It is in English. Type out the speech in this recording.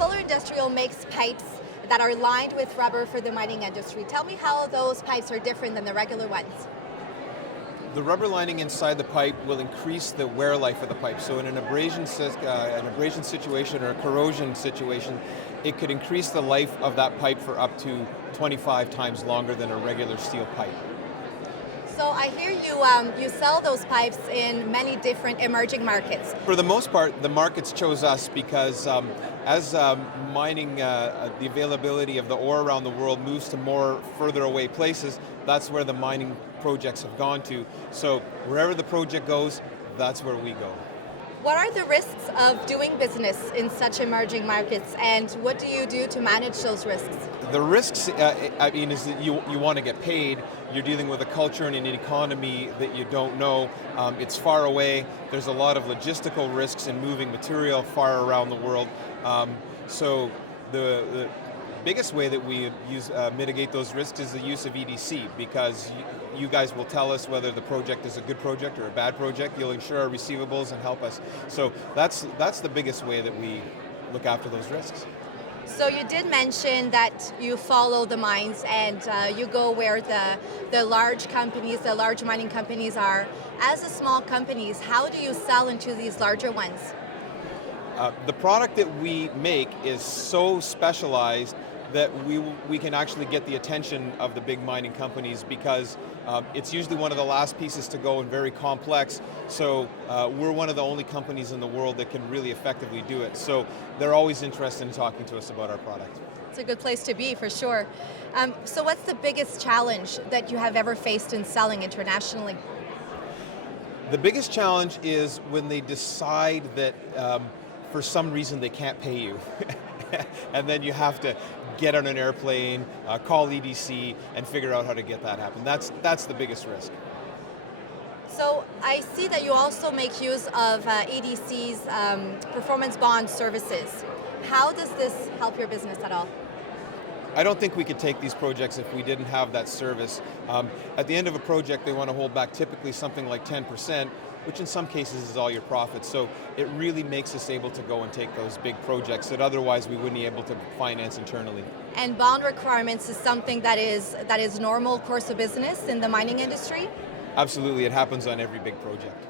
Fuller Industrial makes pipes that are lined with rubber for the mining industry. Tell me how those pipes are different than the regular ones. The rubber lining inside the pipe will increase the wear life of the pipe. So in an abrasion situation or a corrosion situation, it could increase the life of that pipe for up to 25 times longer than a regular steel pipe. So I hear you sell those pipes in many different emerging markets. For the most part, the markets chose us because as mining, the availability of the ore around the world moves to more further away places, that's where the mining projects have gone to. So wherever the project goes, that's where we go. What are the risks of doing business in such emerging markets, and what do you do to manage those risks? The risks, is that you want to get paid. You're dealing with a culture and an economy that you don't know. It's far away. There's a lot of logistical risks in moving material far around the world. So the biggest way that we mitigate those risks is the use of EDC, because you guys will tell us whether the project is a good project or a bad project. You'll insure our receivables and help us. So that's the biggest way that we look after those risks. So you did mention that you follow the mines and you go where the large companies, the large mining companies are. As a small companies, how do you sell into these larger ones? The product that we make is so specialized that we can actually get the attention of the big mining companies, because it's usually one of the last pieces to go and very complex. So we're one of the only companies in the world that can really effectively do it. So they're always interested in talking to us about our product. It's a good place to be, for sure. So what's the biggest challenge that you have ever faced in selling internationally? The biggest challenge is when they decide that for some reason they can't pay you. And then you have to get on an airplane, call EDC, and figure out how to get that happen. That's the biggest risk. So I see that you also make use of EDC's performance bond services. How does this help your business at all? I don't think we could take these projects if we didn't have that service. At the end of a project, they want to hold back typically something like 10%, which in some cases is all your profits. So it really makes us able to go and take those big projects that otherwise we wouldn't be able to finance internally. And bond requirements is something that is normal course of business in the mining industry? Absolutely, it happens on every big project.